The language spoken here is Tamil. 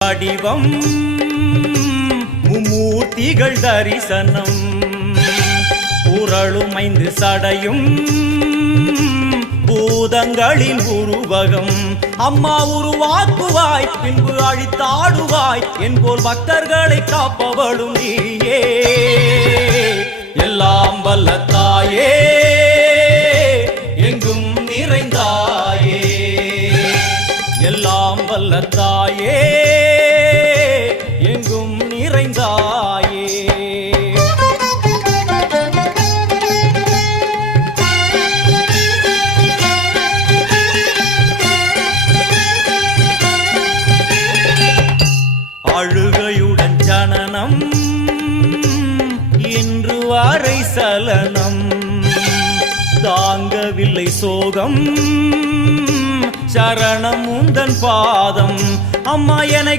வடிவம் மும்மூர்த்திகள் தரிசனம் உரளுமைந்து சடையும் பூதங்களின் உருவகம் அம்மா உருவாக்குவாய் பின்பு அழித்தாடுவாய் என்போல் பக்தர்களை காப்பவளும் நீயே எல்லாம் வல்ல தாயே எங்கும் நிறைந்தாயே எல்லாம் வல்ல தாயே எங்கும் நிறைந்தாயே அழுகையுடன் ஜனனம் இன்று வரை சலனம் தாங்கவில்லை சோகம் சரணம் உந்தன் பாதம் அம்மா என்னை